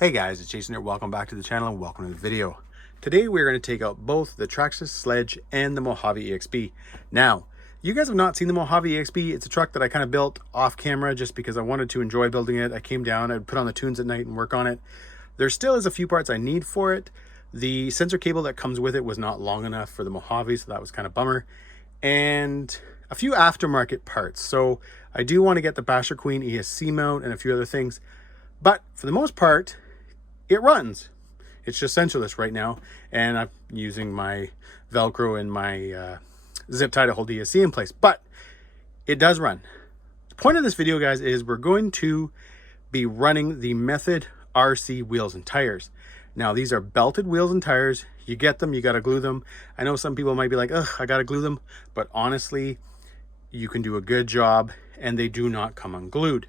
Hey guys, it's Jason here. Welcome back to the channel and welcome to the video. Today we're going to take out both the Traxxas Sledge and the Mojave EXB. Now, you guys have not seen the Mojave EXB. It's a truck that I kind of built off camera just because I wanted to enjoy building it. I came down, I'd put on the tunes at night and work on it. There still is a few parts I need for it. The sensor cable that comes with it was not long enough for the Mojave, so that was kind of bummer. And a few aftermarket parts. So I do want to get the Basher Queen ESC mount and a few other things. But for the most part, it runs. It's just sensorless right now, and I'm using my Velcro and my zip tie to hold the ESC in place, but it does run. The point of this video, guys, is we're going to be running the Method RC wheels and tires. Now, these are belted wheels and tires. You get them, you got to glue them. I know some people might be like, ugh, I got to glue them, but honestly, you can do a good job, and they do not come unglued.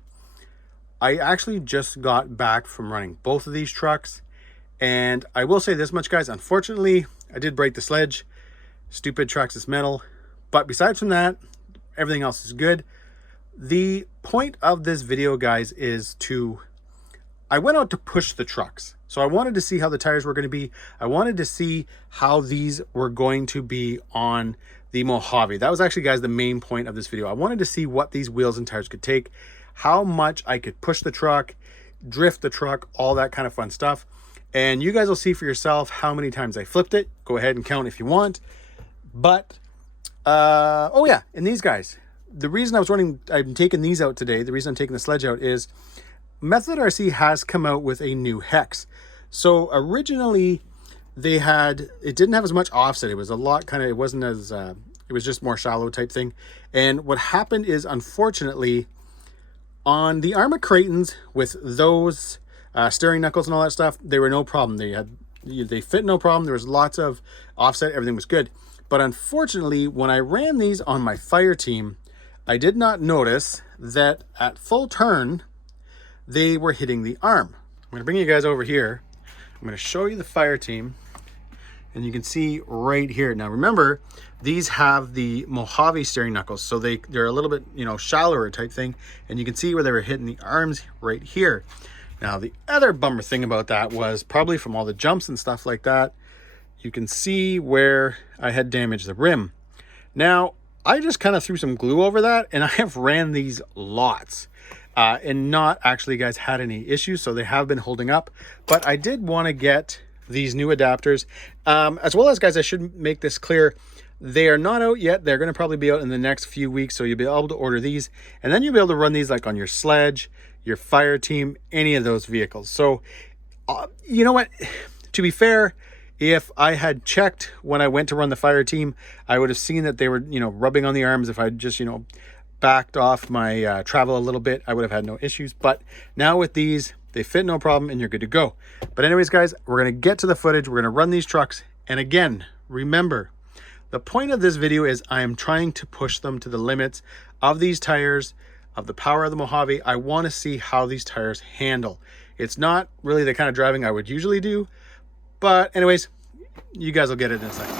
I actually just got back from running both of these trucks, and I will say this much, guys. Unfortunately, I did break the sledge. Stupid Traxxas metal. But besides from that, everything else is good. The point of this video, guys, is I went out to push the trucks. So I wanted to see how the tires were going to be. I wanted to see how these were going to be on the Mojave. That was actually, guys, the main point of this video. I wanted to see what these wheels and tires could take, how much I could push the truck, drift the truck, all that kind of fun stuff. And you guys will see for yourself how many times I flipped it. Go ahead and count if you want. But, oh yeah, and these guys, the reason I'm taking these out today, the reason I'm taking the sledge out is Method RC has come out with a new hex. So originally it didn't have as much offset. It was a lot it wasn't as, it was just more shallow type thing. And what happened is, unfortunately, on the Arrma Creightons with those steering knuckles and all that stuff, they were no problem. They fit no problem. There was lots of offset. Everything was good. But unfortunately, when I ran these on my fire team, I did not notice that at full turn, they were hitting the arm. I'm going to bring you guys over here. I'm going to show you the fire team. And you can see right here. Now, remember, these have the Mojave steering knuckles. So they're a little bit, shallower type thing. And you can see where they were hitting the arms right here. Now, the other bummer thing about that was probably from all the jumps and stuff like that, you can see where I had damaged the rim. Now, I just kind of threw some glue over that, and I have ran these lots and not actually, guys, had any issues. So they have been holding up. But I did want to get these new adapters, as well as, guys, I should make this clear. They are not out yet. They're going to probably be out in the next few weeks. So you'll be able to order these, and then you'll be able to run these like on your sledge, your fire team, any of those vehicles. So, you know what? To be fair, if I had checked when I went to run the fire team, I would have seen that they were, rubbing on the arms. If I just, backed off my travel a little bit, I would have had no issues. But now with these, they fit no problem and you're good to go. But anyways, guys, we're going to get to the footage. We're going to run these trucks. And again, remember, the point of this video is I am trying to push them to the limits of these tires, of the power of the Mojave. I want to see how these tires handle. It's not really the kind of driving I would usually do. But anyways, you guys will get it in a second.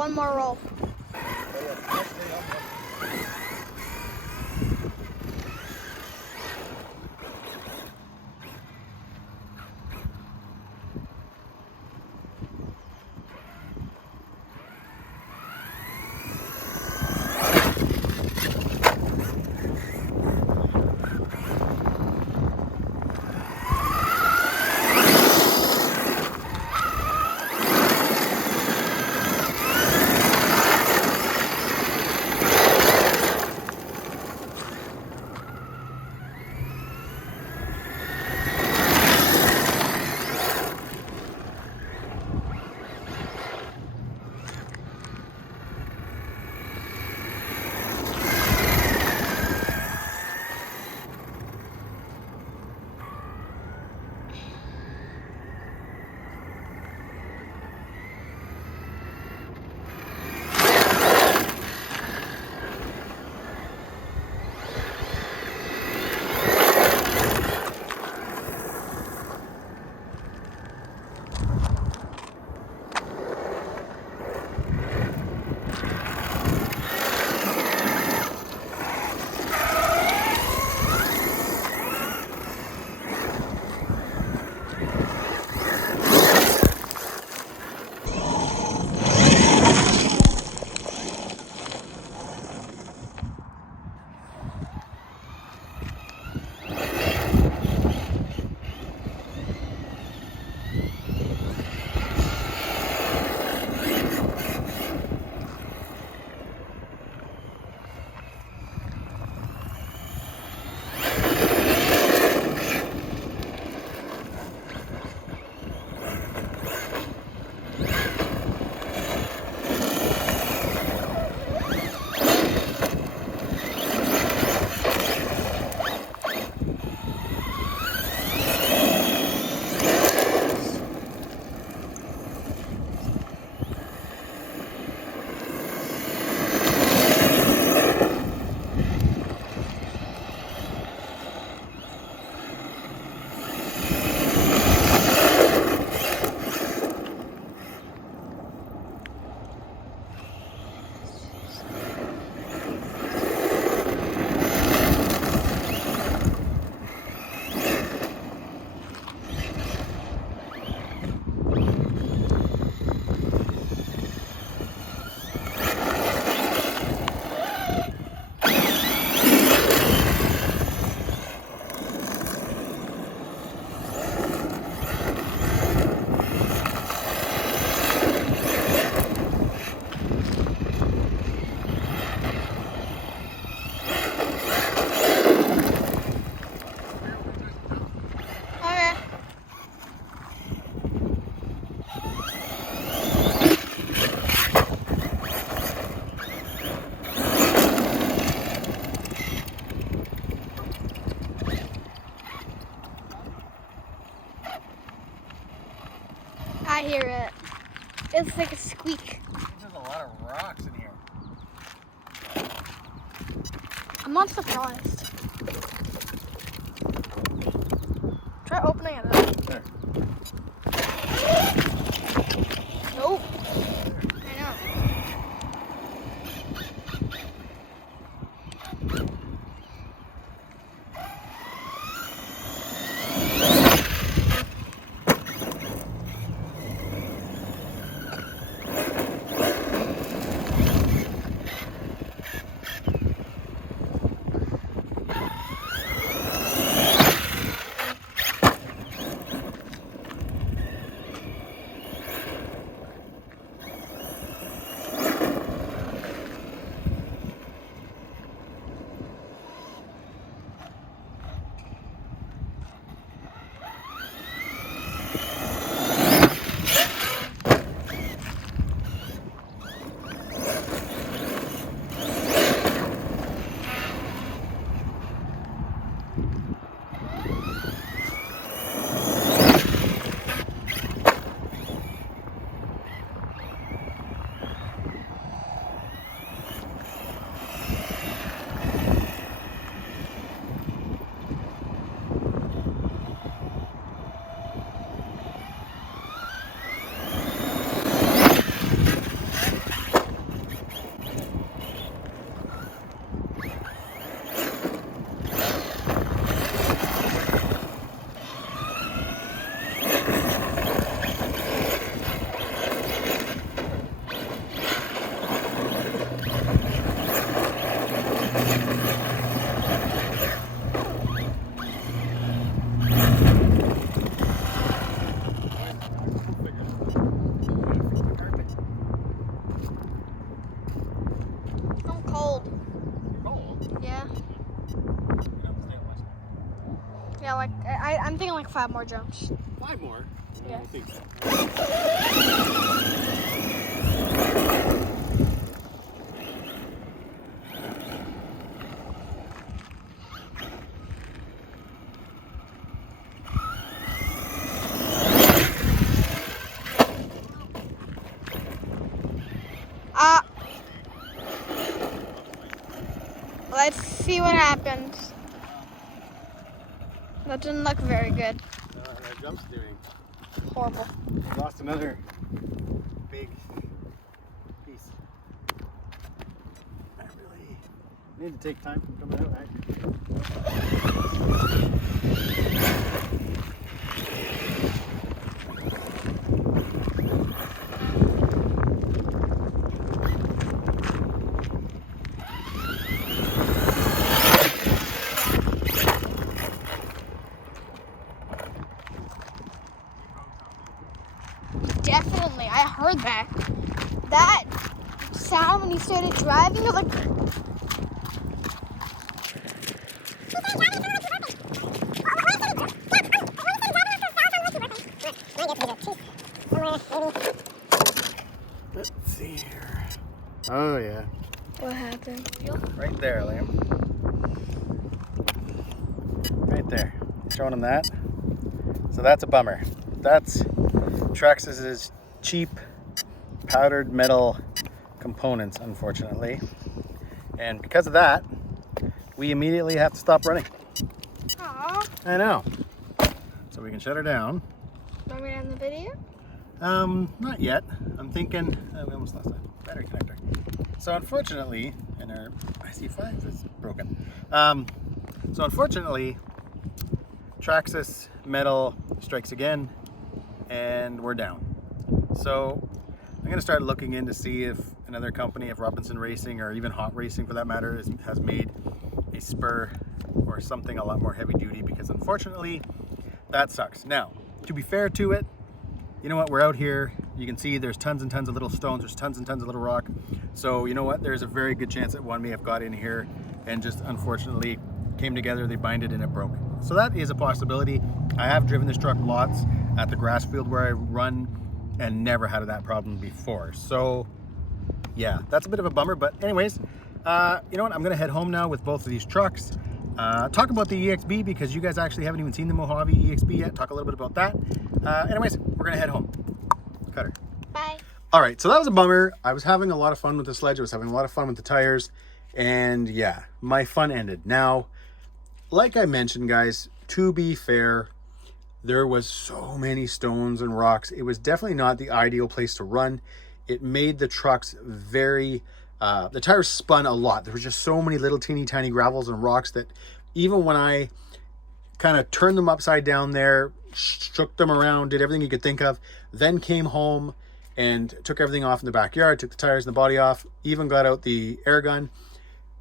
one more roll. I hear it. It's like a squeak. There's a lot of rocks in here. I'm not surprised. Try opening it up. There. Nope. I know. Yeah, like I'm thinking like 5 more jumps. 5 more? Yeah. I think so. Let's see what happens. That didn't look very good. Our jump's doing. Horrible. We lost another big piece. I really need to take time from coming out. Definitely, I heard that. That sound when you started driving, it was like. Let's see here. Oh yeah. What happened? Right there, Liam. Right there. Showing them that. So that's a bummer. That's Traxxas' cheap powdered metal components, unfortunately. And because of that, we immediately have to stop running. Aww. I know. So we can shut her down. Want me to end the video? Not yet. I'm thinking, we almost lost that battery connector. So unfortunately, and our IC5 is broken. So unfortunately, Traxxas metal strikes again, and we're down. So I'm gonna start looking in to see if another company, if Robinson Racing or even Hot Racing for that matter, has made a spur or something a lot more heavy duty, because unfortunately that sucks. Now, to be fair to it, you know what, we're out here, you can see there's tons and tons of little stones, there's tons and tons of little rock. So you know what, there's a very good chance that one may have got in here and just unfortunately came together, they binded and it broke. So that is a possibility. I have driven this truck lots at the grass field where I run and never had that problem before. So yeah, that's a bit of a bummer, but anyways, you know what, I'm gonna head home now with both of these trucks. Talk about the EXB, because you guys actually haven't even seen the Mojave EXB yet. Talk a little bit about that. Anyways, we're gonna head home. Cutter. Bye. All right, so that was a bummer. I was having a lot of fun with the sledge. I was having a lot of fun with the tires, and yeah, my fun ended. Now, like I mentioned, guys, to be fair, there was so many stones and rocks. It was definitely not the ideal place to run. It made the trucks very, the tires spun a lot. There was just so many little teeny tiny gravels and rocks that even when I kind of turned them upside down there, shook them around, did everything you could think of, then came home and took everything off in the backyard, took the tires and the body off, even got out the air gun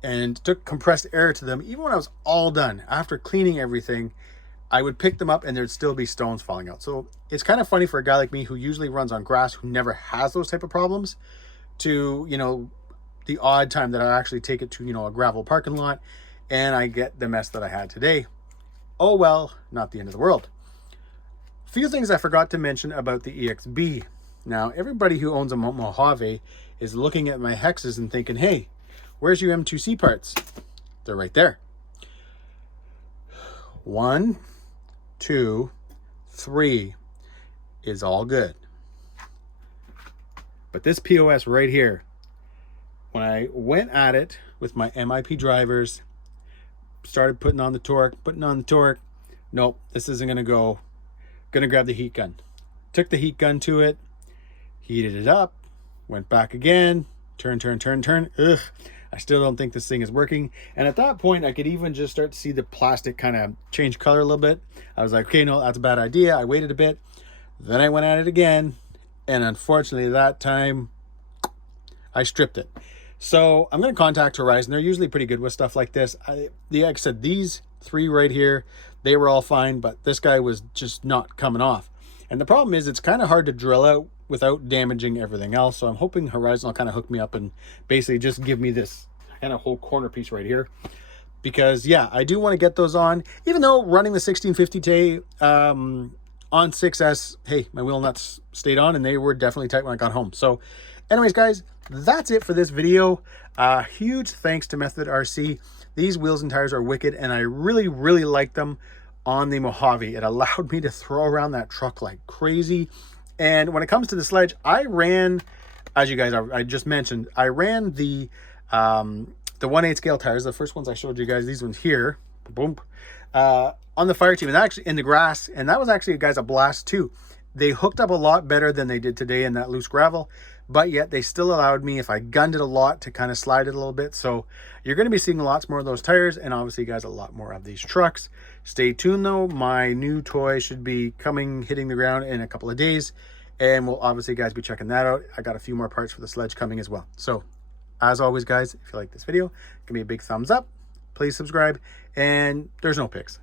and took compressed air to them. Even when I was all done, after cleaning everything, I would pick them up and there'd still be stones falling out. So it's kind of funny for a guy like me who usually runs on grass, who never has those type of problems, to, you know, the odd time that I actually take it to, you know, a gravel parking lot and I get the mess that I had today. Oh well, not the end of the world. A few things I forgot to mention about the EXB. Now, everybody who owns a Mojave is looking at my hexes and thinking, hey, where's your M2C parts? They're right there. 1, 2, 3 is all good. But this POS right here, when I went at it with my MIP drivers, started putting on the torque, nope, this isn't gonna go. Gonna grab the heat gun. Took the heat gun to it, heated it up, went back again, turn. Ugh, I still don't think this thing is working. And at that point, I could even just start to see the plastic kind of change color a little bit. I was like, okay, no, that's a bad idea. I waited a bit. Then I went at it again. And unfortunately, that time, I stripped it. So I'm going to contact Horizon. They're usually pretty good with stuff like this. Like I said, these 3 right here, they were all fine, but this guy was just not coming off. And the problem is it's kind of hard to drill out without damaging everything else. So I'm hoping Horizon will kind of hook me up and basically just give me this kind of whole corner piece right here. because yeah, I do want to get those on, even though running the 1650 today on 6S, hey, my wheel nuts stayed on and they were definitely tight when I got home. So anyways, guys, that's it for this video. Huge thanks to Method RC. These wheels and tires are wicked, and I really, really like them on the Mojave. It allowed me to throw around that truck like crazy. And when it comes to the Sledge, I ran, as you guys, I just mentioned, I ran the 1/8 scale tires, the first ones I showed you guys, these ones here, boom, on the fire team, and actually in the grass, and that was actually, guys, a blast too. They hooked up a lot better than they did today in that loose gravel, but yet they still allowed me, if I gunned it a lot, to kind of slide it a little bit. So you're going to be seeing lots more of those tires, and obviously, guys, a lot more of these trucks. Stay tuned though, my new toy should be coming, hitting the ground in a couple of days, and we'll obviously, guys, be checking that out. I got a few more parts for the Sledge coming as well. So as always, guys, if you like this video, give me a big thumbs up, please subscribe, and there's no pics.